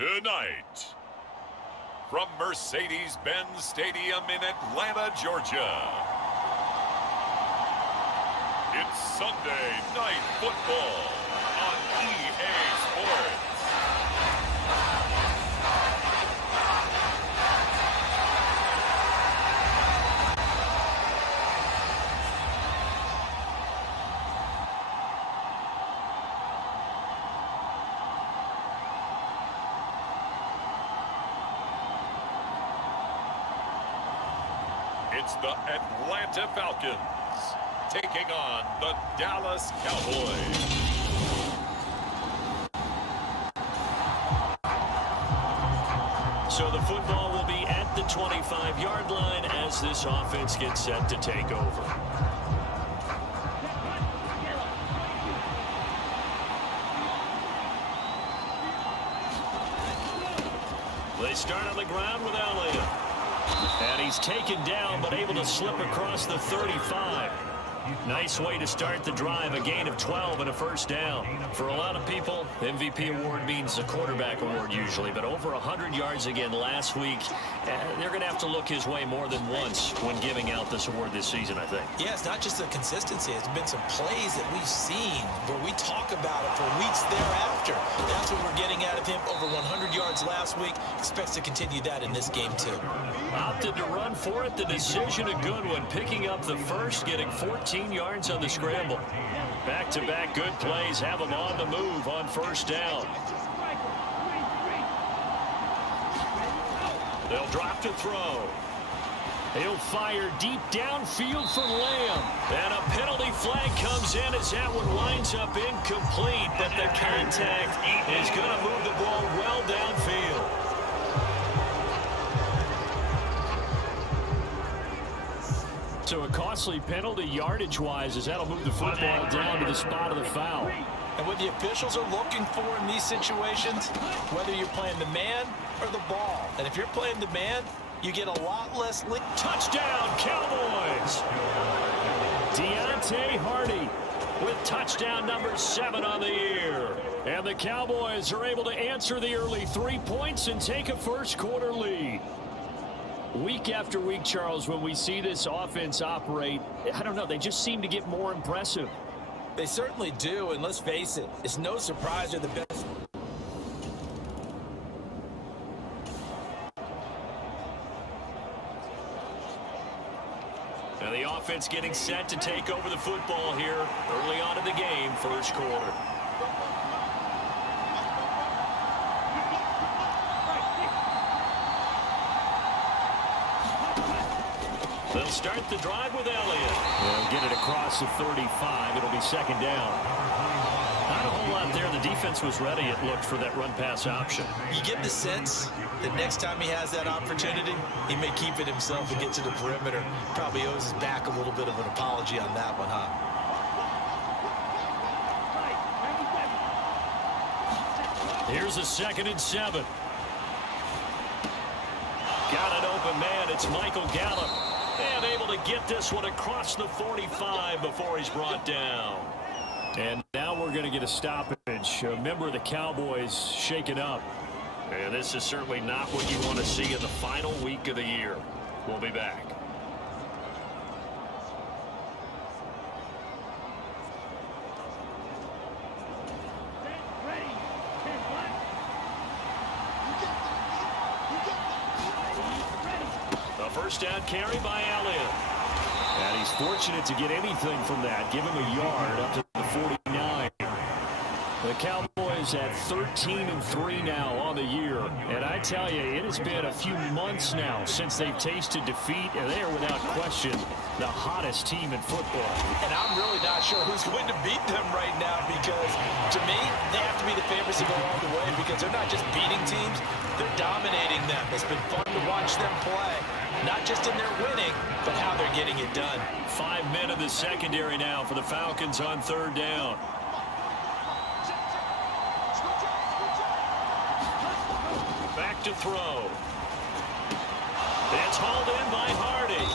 Tonight, from Mercedes-Benz Stadium in Atlanta, Georgia, it's Sunday Night Football on EA Sports. It's the Atlanta Falcons taking on the Dallas Cowboys. So the football will be at the 25-yard line as this offense gets set to take over. They start on the ground with Elliott. And he's taken down, but able to slip across the 35. Nice way to start the drive, a gain of 12 and a first down. For a lot of people, MVP award means a quarterback award usually, but over 100 yards again last week. They're going to have to look his way more than once when giving out this award this season, I think. Yeah, it's not just the consistency. It's been some plays that we've seen where we talk about it for weeks thereafter. That's what we're getting out of him. Over 100 yards last week. Expects to continue that in this game, too. Opted to run for it. The decision a good one. Picking up the first, getting 14 yards on the scramble. Back-to-back good plays have him on the move on first down. They'll drop to throw. He'll fire deep downfield for Lamb. And a penalty flag comes in as that one winds up incomplete. But the contact is going to move the ball well downfield. So a costly penalty yardage-wise as that'll move the football down to the spot of the foul. And what the officials are looking for in these situations, whether you're playing the man or the ball. And if you're playing the man, you get a lot less... Touchdown, Cowboys! Deontay Hardy with touchdown number 7 on the year. And the Cowboys are able to answer the early 3 points and take a first-quarter lead. Week after week, Charles, when we see this offense operate, I don't know, they just seem to get more impressive. They certainly do, and let's face it, it's no surprise they're the best. Now the offense getting set to take over the football here early on in the game, first quarter. They'll start the drive with Elliott. They'll get it across the 35. It'll be second down. Not a whole lot there. The defense was ready, it looked, for that run-pass option. You get the sense that next time he has that opportunity, he may keep it himself and get to the perimeter. Probably owes his back a little bit of an apology on that one, huh? Here's a 2nd and 7. Got an open man. It's Michael Gallup. And able to get this one across the 45 before he's brought down. And now we're going to get a stoppage. A member of the Cowboys shaken up. And this is certainly not what you want to see in the final week of the year. We'll be back. First down carry by Elliott. And he's fortunate to get anything from that. Give him a yard up to the 49. The Cowboys at 13-3 now on the year. And I tell you, it has been a few months now since they've tasted defeat. And they are without question the hottest team in football. And I'm really not sure who's going to beat them right now because, to me, they have to be the favorites to go all the way because they're not just beating teams, they're dominating them. It's been fun to watch them play. Not just in their winning, but how they're getting it done. 5 men in the secondary now for the Falcons on third down. Back to throw. It's hauled in by Hardy.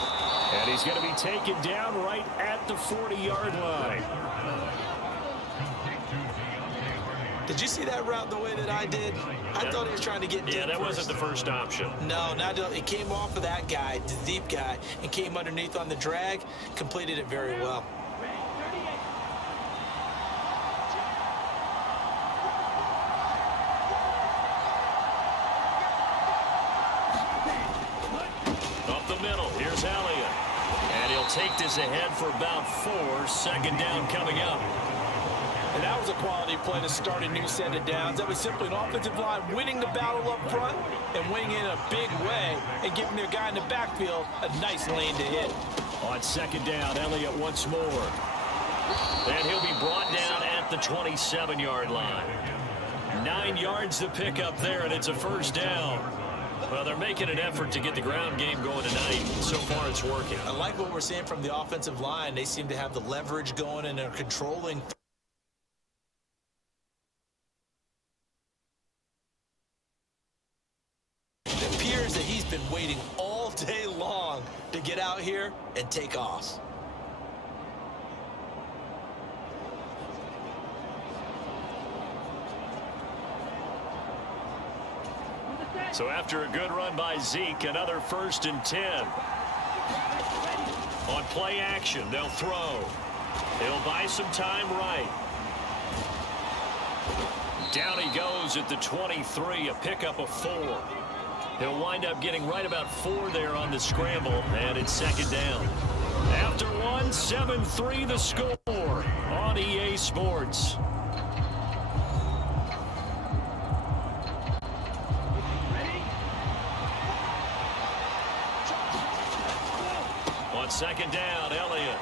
And he's going to be taken down right at the 40-yard line. Did you see that route the way that I did? I thought he was trying to get deep. Yeah, that wasn't the first option. No, it came off of that guy, the deep guy, and came underneath on the drag, completed it very well. Up the middle, here's Elliott. And he'll take this ahead for about 4. Second down coming up. And that was a quality play to start a new set of downs. That was simply an offensive line winning the battle up front and winning in a big way and giving their guy in the backfield a nice lane to hit. On second down, Elliott once more. And he'll be brought down at the 27-yard line. 9 yards to pick up there, and it's a first down. Well, they're making an effort to get the ground game going tonight. So far, it's working. I like what we're seeing from the offensive line. They seem to have the leverage going, and they're controlling. It appears that he's been waiting all day long to get out here and take off. So after a good run by Zeke, another 1st and 10. On play action, they'll throw. He'll buy some time right. Down he goes at the 23, a pickup of 4. He'll wind up getting right about 4 there on the scramble, and it's second down. After 1, 7-3 the score on EA Sports. On second down, Elliott.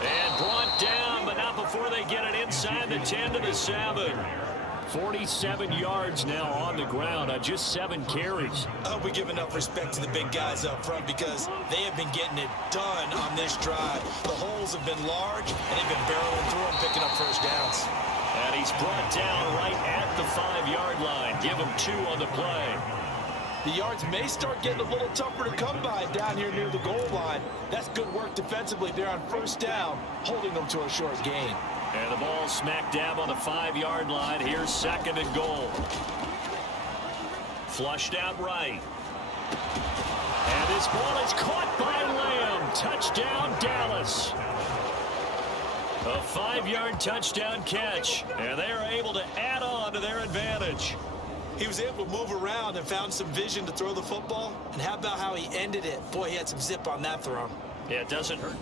And brought down, but not before they get it inside the 10 to the 7. 47 yards now on the ground on just 7 carries. I hope we give enough respect to the big guys up front because they have been getting it done on this drive. The holes have been large, and they've been barreling through and picking up first downs. And he's brought down right at the 5-yard line. Give him 2 on the play. The yards may start getting a little tougher to come by down here near the goal line. That's good work defensively there on first down, holding them to a short gain. And the ball smack dab on the 5-yard line. Here's second and goal. Flushed out right. And this ball is caught by Lamb. Touchdown, Dallas. A 5-yard touchdown catch. And they are able to add on to their advantage. He was able to move around and found some vision to throw the football. And how about how he ended it? Boy, he had some zip on that throw. Yeah, it doesn't hurt.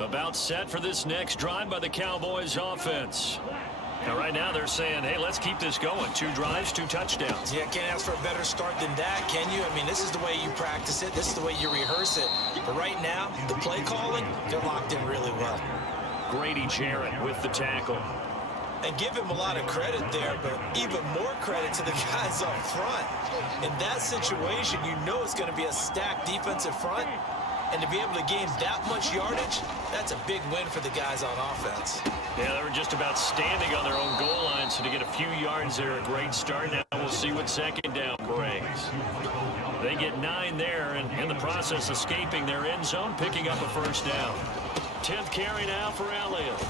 About set for this next drive by the Cowboys offense. Now, right now, they're saying, hey, let's keep this going. 2 drives, 2 touchdowns. Yeah, can't ask for a better start than that, can you? I mean, this is the way you practice it. This is the way you rehearse it. But right now, the play calling, they're locked in really well. Grady Jarrett with the tackle. And give him a lot of credit there, but even more credit to the guys up front. In that situation, you know it's going to be a stacked defensive front. And to be able to gain that much yardage, that's a big win for the guys on offense. Yeah, they were just about standing on their own goal line, so to get a few yards there, a great start. Now we'll see what second down brings. They get 9 there, and in the process, escaping their end zone, picking up a first down. 10th carry now for Elliott.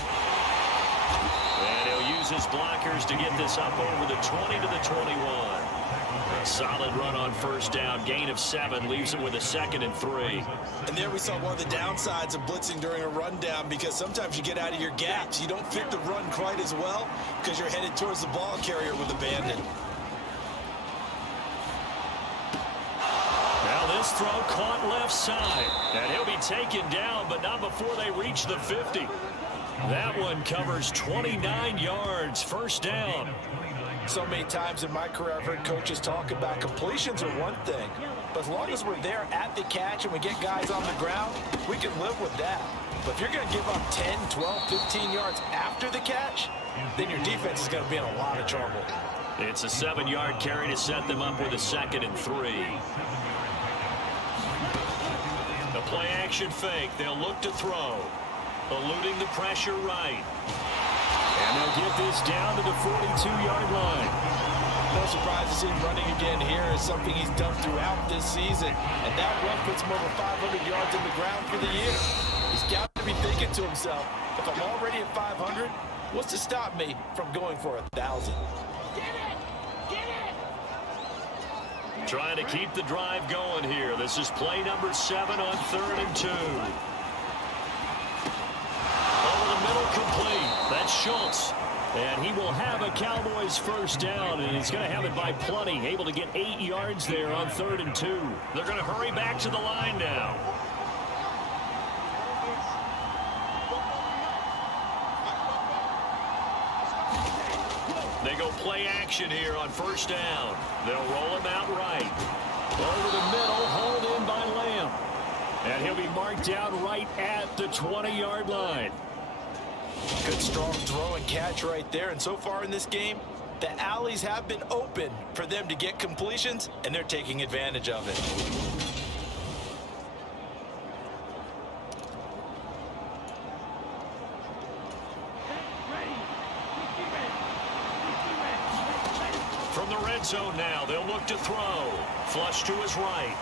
And he'll use his blockers to get this up over the 20 to the 21. A solid run on first down. Gain of 7 leaves him with a 2nd and 3. And there we saw one of the downsides of blitzing during a rundown because sometimes you get out of your gaps. You don't fit the run quite as well because you're headed towards the ball carrier with abandon. Now this throw caught left side. And he'll be taken down, but not before they reach the 50. That one covers 29 yards. First down. So many times in my career, I've heard coaches talk about completions are one thing. But as long as we're there at the catch and we get guys on the ground, we can live with that. But if you're going to give up 10, 12, 15 yards after the catch, then your defense is going to be in a lot of trouble. It's a 7-yard carry to set them up with a 2nd and 3. The play action fake. They'll look to throw. Eluding the pressure right. And they'll get this down to the 42-yard line. No surprise to see him running again here is something he's done throughout this season. And that run puts him over 500 yards in the ground for the year. He's got to be thinking to himself, if I'm already at 500, what's to stop me from going for 1,000? Trying to keep the drive going here. This is play number 7 on 3rd and 2. Over the middle, complete. That's Schultz. And he will have a Cowboys first down, and he's going to have it by plenty. Able to get 8 yards there on 3rd and 2. They're going to hurry back to the line now. They go play action here on first down. They'll roll him out right. Over the middle, hauled in by Lamb. And he'll be marked down right at the 20-yard line. Good strong throw and catch right there. And so far in this game, the alleys have been open for them to get completions, and they're taking advantage of it. From the red zone now, they'll look to throw. Flush to his right.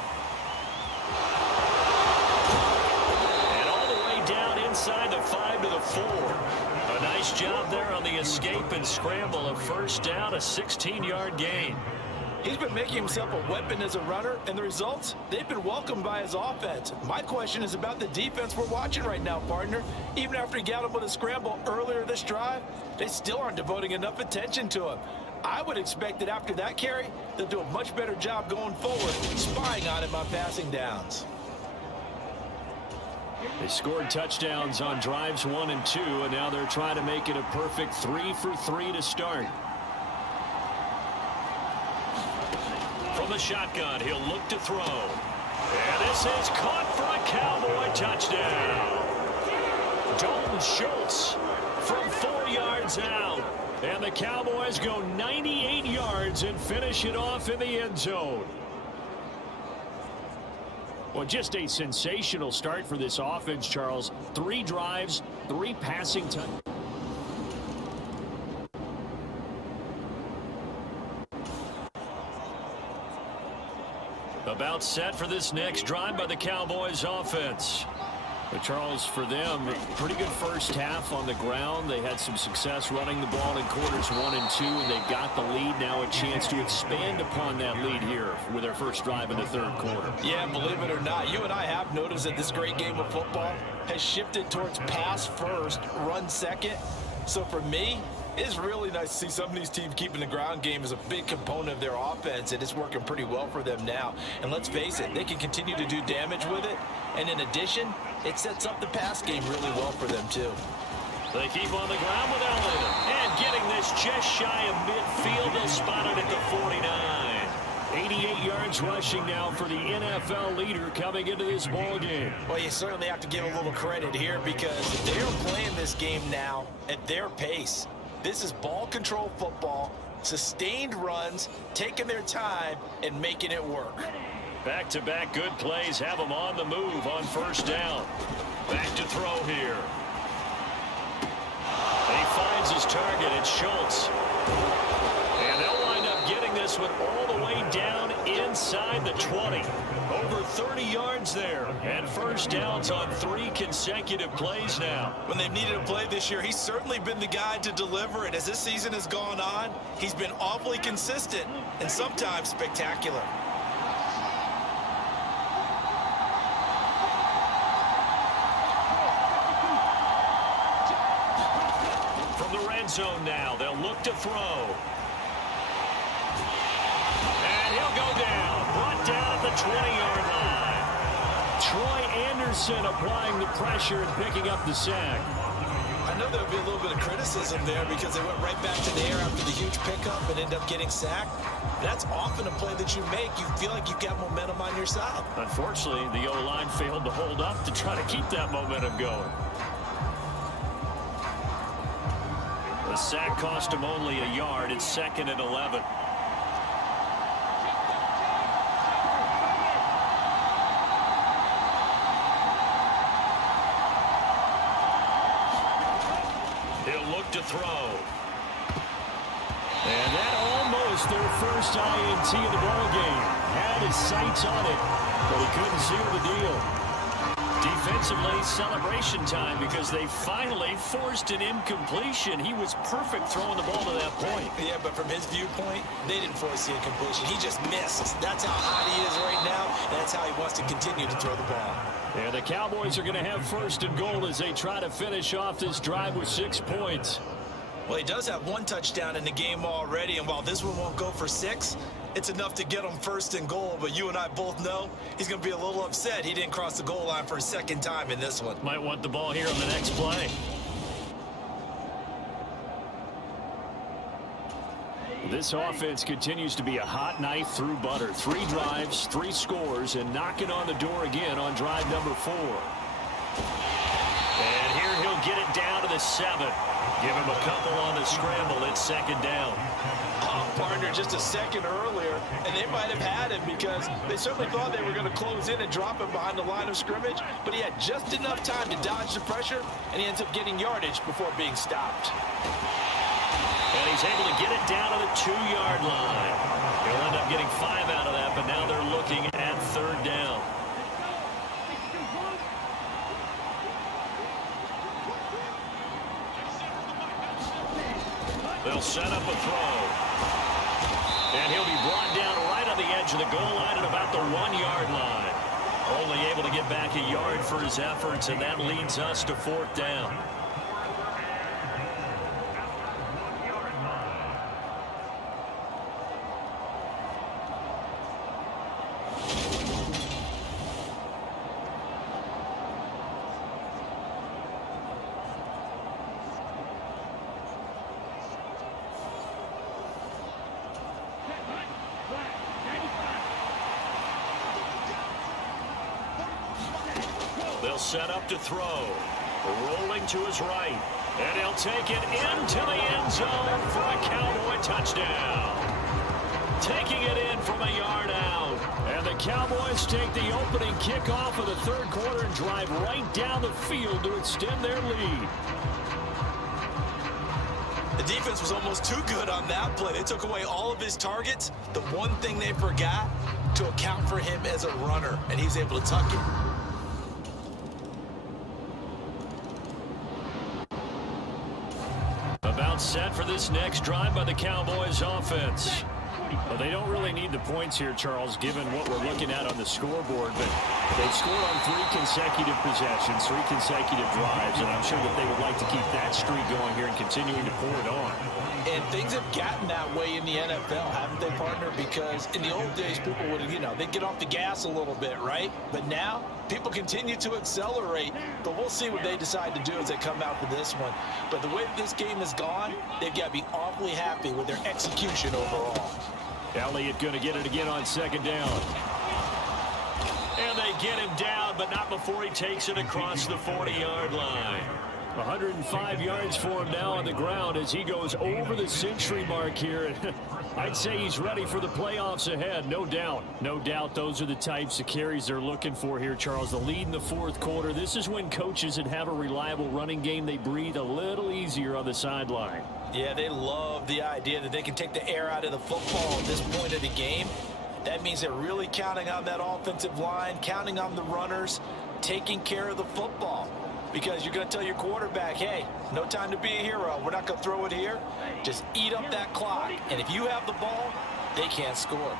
And all the way down inside the 5 to the 4. A nice job there on the escape and scramble. A first down, a 16-yard gain. He's been making himself a weapon as a runner, and the results, they've been welcomed by his offense. My question is about the defense we're watching right now, partner. Even after he got him with a scramble earlier this drive, they still aren't devoting enough attention to him. I would expect that after that carry, they'll do a much better job going forward, spying on him on passing downs. They scored touchdowns on drives 1 and 2, and now they're trying to make it a perfect 3 for 3 to start. From the shotgun, he'll look to throw. And this is caught for a Cowboy touchdown. Dalton Schultz from 4 yards out. And the Cowboys go 98 yards and finish it off in the end zone. Well, just a sensational start for this offense, Charles. 3 drives, 3 passing touchdowns. About set for this next drive by the Cowboys offense. But Charles, for them, pretty good first half on the ground. They had some success running the ball in quarters 1 and 2, and they got the lead. Now a chance to expand upon that lead here with their first drive in the 3rd quarter. Yeah, believe it or not, you and I have noticed that this great game of football has shifted towards pass first, run second. So for me, it's really nice to see some of these teams keeping the ground game as a big component of their offense, and it's working pretty well for them now. And let's face it, they can continue to do damage with it. And in addition, it sets up the pass game really well for them, too. They keep on the ground with Elliott. And getting this just shy of midfield. They'll spot it at the 49. 88 yards rushing now for the NFL leader coming into this ball game. Well, you certainly have to give a little credit here because they're playing this game now at their pace. This is ball control football, sustained runs, taking their time, and making it work. Back-to-back good plays have them on the move on first down. Back to throw here. And he finds his target. It's Schultz. And they'll wind up getting this one all the way down inside the 20. Over 30 yards there. And first downs on 3 consecutive plays now. When they've needed a play this year, he's certainly been the guy to deliver it. As this season has gone on, he's been awfully consistent and sometimes spectacular. Zone now. They'll look to throw. And he'll go down. Brought down at the 20-yard line. Troy Anderson applying the pressure and picking up the sack. I know there'll be a little bit of criticism there because they went right back to the air after the huge pickup and ended up getting sacked. That's often a play that you make. You feel like you've got momentum on your side. Unfortunately, the O-line failed to hold up to try to keep that momentum going. The sack cost him only a yard. It's 2nd and 11. He'll look to throw. And that almost their first INT of the ball game. Had his sights on it, but he couldn't seal the deal. Defensively, celebration time because they finally forced an incompletion. He was perfect throwing the ball to that point. Yeah, but from his viewpoint, they didn't force the incompletion. He just missed. That's how hot he is right now, and that's how he wants to continue to throw the ball. And the Cowboys are going to have first and goal as they try to finish off this drive with 6 points. Well, he does have 1 touchdown in the game already, and while this one won't go for 6, it's enough to get him first and goal. But you and I both know he's going to be a little upset he didn't cross the goal line for a second time in this one. Might want the ball here on the next play. This offense continues to be a hot knife through butter. 3 drives, 3 scores, and knocking on the door again on drive number 4. And here he'll get it down to the 7. Give him a couple on the scramble. It's second down. Partner just a second earlier, and they might have had him because they certainly thought they were going to close in and drop him behind the line of scrimmage, but he had just enough time to dodge the pressure, and he ends up getting yardage before being stopped. And he's able to get it down to the 2-yard line. He'll end up getting 5 out of that, but now they're looking at third down. They'll set up a throw. And he'll be brought down right on the edge of the goal line at about the 1-yard line. Only able to get back a yard for his efforts, and that leads us to fourth down. They'll set up to throw. Rolling to his right. And he'll take it into the end zone for a Cowboy touchdown. Taking it in from a yard out. And the Cowboys take the opening kickoff of the third quarter and drive right down the field to extend their lead. The defense was almost too good on that play. They took away all of his targets. The one thing they forgot, to account for him as a runner, and he's able to tuck it. About set for this next drive by the Cowboys offense. Well, they don't really need the points here, Charles, given what we're looking at on the scoreboard, but they've scored on 3 consecutive possessions, 3 consecutive drives, and I'm sure that they would like to keep that streak going here and continuing to pour it on. And things have gotten that way in the NFL, haven't they, partner? Because in the old days, people would, they'd get off the gas a little bit, right? But now, people continue to accelerate. But we'll see what they decide to do as they come out for this one. But the way this game has gone, they've got to be awfully happy with their execution overall. Elliott going to get it again on second down. And they get him down, but not before he takes it across the 40-yard line. 105 yards for him now on the ground as he goes over the century mark here. I'd say he's ready for the playoffs ahead, no doubt. No doubt those are the types of carries they're looking for here, Charles. The lead in the fourth quarter. This is when coaches that have a reliable running game, they breathe a little easier on the sideline. Yeah, they love the idea that they can take the air out of the football at this point of the game. That means they're really counting on that offensive line, counting on the runners, taking care of the football. Because you're going to tell your quarterback, hey, no time to be a hero. We're not going to throw it here. Just eat up that clock. And if you have the ball, they can't score.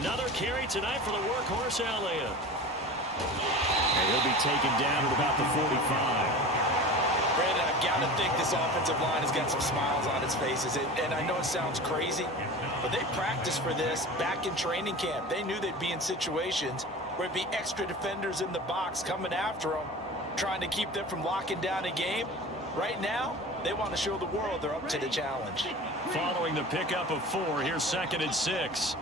Another carry tonight for the workhorse Elliott. And he'll be taken down at about the 45. Brandon, I've got to think this offensive line has got some smiles on its faces. And I know it sounds crazy, but they practiced for this back in training camp. They knew they'd be in situations where it'd be extra defenders in the box coming after them, trying to keep them from locking down a game. Right now, they want to show the world they're up to the challenge. Following the pickup of 4, here's 2nd and 6.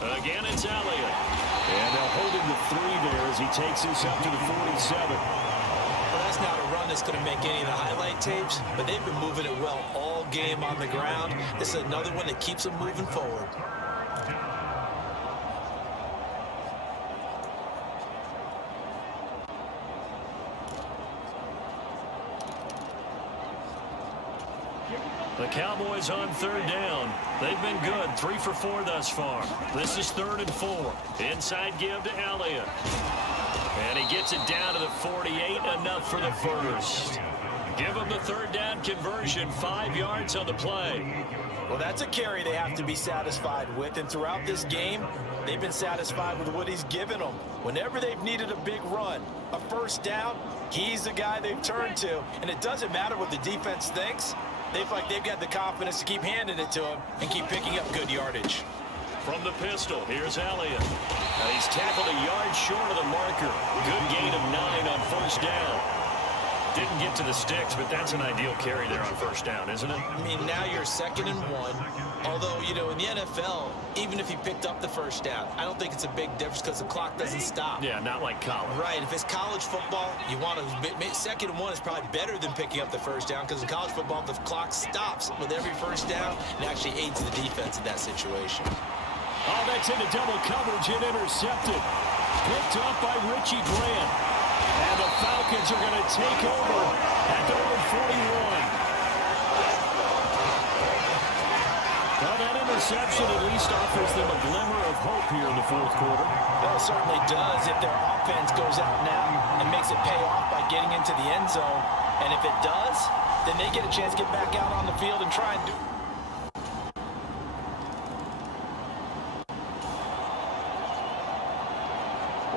Again, it's Elliott. And they'll hold him to 3 there as he takes this up to the 47. Well, that's not a run that's going to make any of the highlight tapes, but they've been moving it well all game on the ground. This is another one that keeps them moving forward. The Cowboys on third down. They've been good, 3 for 4 thus far. This is 3rd and 4. Inside give to Elliott. And he gets it down to the 48, enough for the first. Give him the third down conversion, 5 yards on the play. Well, that's a carry they have to be satisfied with, and throughout this game, they've been satisfied with what he's given them. Whenever they've needed a big run, a first down, he's the guy they've turned to, and it doesn't matter what the defense thinks. They've got the confidence to keep handing it to him and keep picking up good yardage. From the pistol, here's Elliott. He's tackled a yard short of the marker. Good gain of 9 on first down. Didn't get to the sticks, but that's an ideal carry there on first down, isn't it? I mean, now you're 2nd and 1. Although, you know, in the NFL, even if he picked up the first down, I don't think it's a big difference because the clock doesn't stop. Yeah, not like college. Right. If it's college football, you want to 2nd and 1 is probably better than picking up the first down because in college football, the clock stops with every first down and actually aids the defense in that situation. Oh, that's into double coverage and intercepted. Picked up by Richie Grant. And the Falcons are going to take over at their own 41. Well, that interception at least offers them a glimmer of hope here in the 4th quarter. Well, it certainly does if their offense goes out now and makes it pay off by getting into the end zone. And if it does, then they get a chance to get back out on the field and try and do.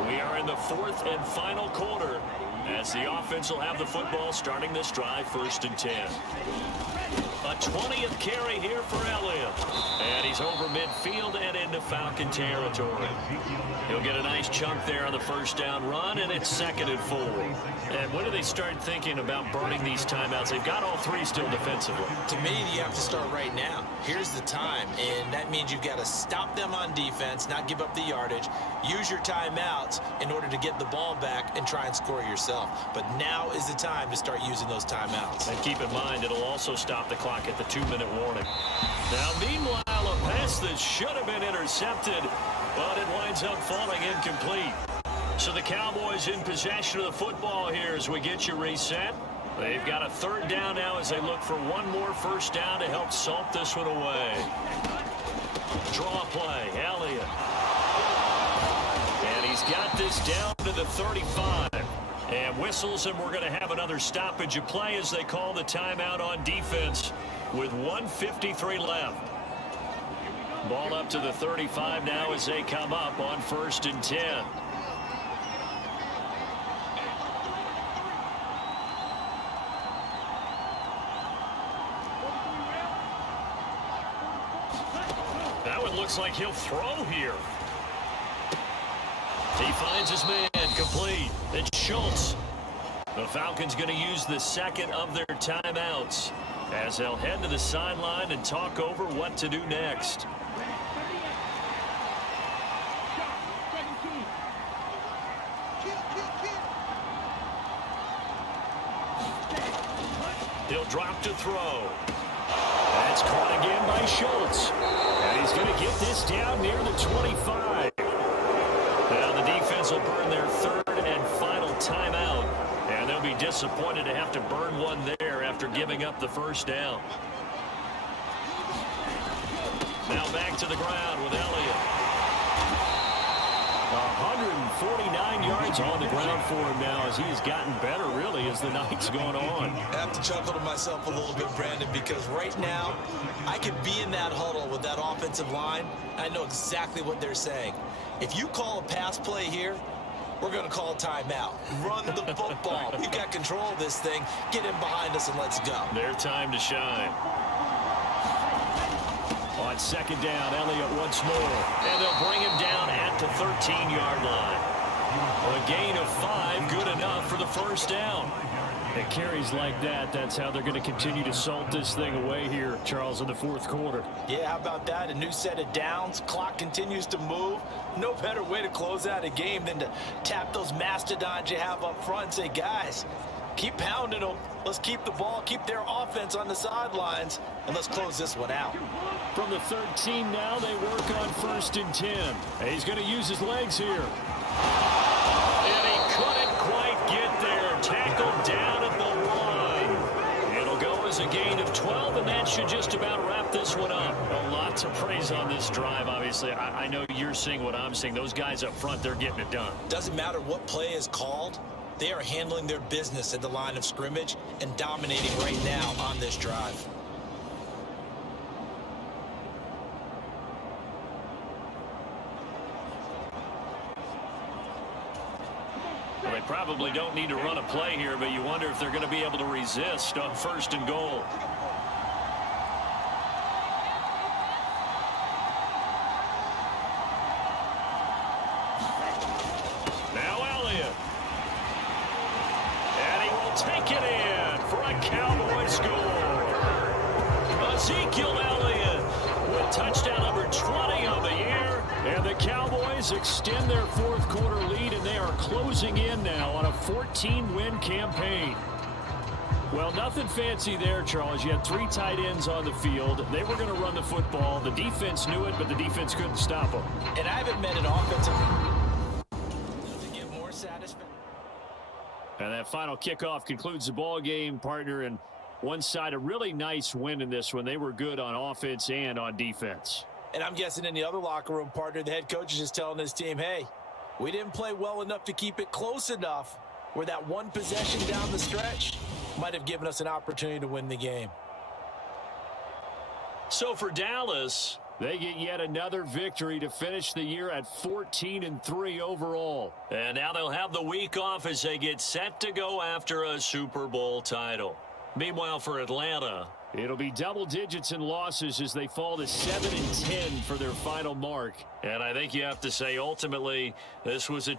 We are in the 4th and final quarter as the offense will have the football starting this drive, 1st and 10. A 20th carry here for Elliott. And he's over midfield and into Falcon territory. He'll get a nice chunk there on the first down run, and it's 2nd and 4. And when do they start thinking about burning these timeouts? They've got all 3 still defensively. To me, you have to start right now. Here's the time, and that means you've got to stop them on defense, not give up the yardage, use your timeouts in order to get the ball back and try and score yourself. But now is the time to start using those timeouts. And keep in mind, it'll also stop the clock at the 2-minute warning. Now, meanwhile, a pass that should have been intercepted, but it winds up falling incomplete. So the Cowboys in possession of the football here as we get you reset. They've got a 3rd down now as they look for one more first down to help salt this one away. Draw play, Elliott. And he's got this down to the 35. And whistles, and we're going to have another stoppage of play as they call the timeout on defense with 1:53 left. Ball up to the 35 now as they come up on 1st and 10. That one looks like he'll throw here. He finds his man, complete. It's Schultz. The Falcons going to use the 2nd of their timeouts as they'll head to the sideline and talk over what to do next. He'll drop to throw. That's caught again by Schultz. And he's going to get this down near the 25. Now the defense will burn their 3rd and final timeout. And they'll be disappointed to have to burn one there after giving up the first down. Now back to the ground with Elliott. 149 yards on the ground for him now as he's gotten better, really, as the night's gone on. I have to chuckle to myself a little bit, Brandon, because right now I could be in that huddle with that offensive line. I know exactly what they're saying. If you call a pass play here, we're going to call a timeout. Run the football. We've got control of this thing. Get in behind us and let's go. Their time to shine. On 2nd down, Elliott once more. And they'll bring him down at the 13-yard line. A gain of 5, good enough for the first down. And carries like that, that's how they're going to continue to salt this thing away here, Charles, in the 4th quarter. Yeah, how about that? A new set of downs. Clock continues to move. No better way to close out a game than to tap those mastodons you have up front and say, guys, keep pounding them. Let's keep the ball, keep their offense on the sidelines, and let's close this one out. From the 13 now, they work on 1st and 10. And he's going to use his legs here. And he couldn't quite get there. Tackled down at the line. It'll go as a gain of 12, and that should just about wrap this one up. A lot to praise on this drive, obviously. I know you're seeing what I'm seeing. Those guys up front, they're getting it done. Doesn't matter what play is called. They are handling their business at the line of scrimmage and dominating right now on this drive. Well, they probably don't need to run a play here, but you wonder if they're going to be able to resist on 1st and goal. Now Elliott. And he will take it in for a Cowboy score. Ezekiel Elliott with touchdown number 20 on the year. And the Cowboys extend their 4th quarter lead, and they are closing in now on a 14-win campaign. Well, nothing fancy there, Charles. You had 3 tight ends on the field. They were going to run the football. The defense knew it, but the defense couldn't stop them. And I haven't met an offensive to get more satisfaction. And that final kickoff concludes the ball game, partner. And one side, a really nice win in this one. They were good on offense and on defense. And I'm guessing in the other locker room, partner, the head coach is just telling his team, hey, we didn't play well enough to keep it close enough where that one possession down the stretch might have given us an opportunity to win the game. So for Dallas, they get yet another victory to finish the year at 14-3 overall. And now they'll have the week off as they get set to go after a Super Bowl title. Meanwhile, for Atlanta, it'll be double digits in losses as they fall to 7-10 for their final mark. And I think you have to say, ultimately, this was a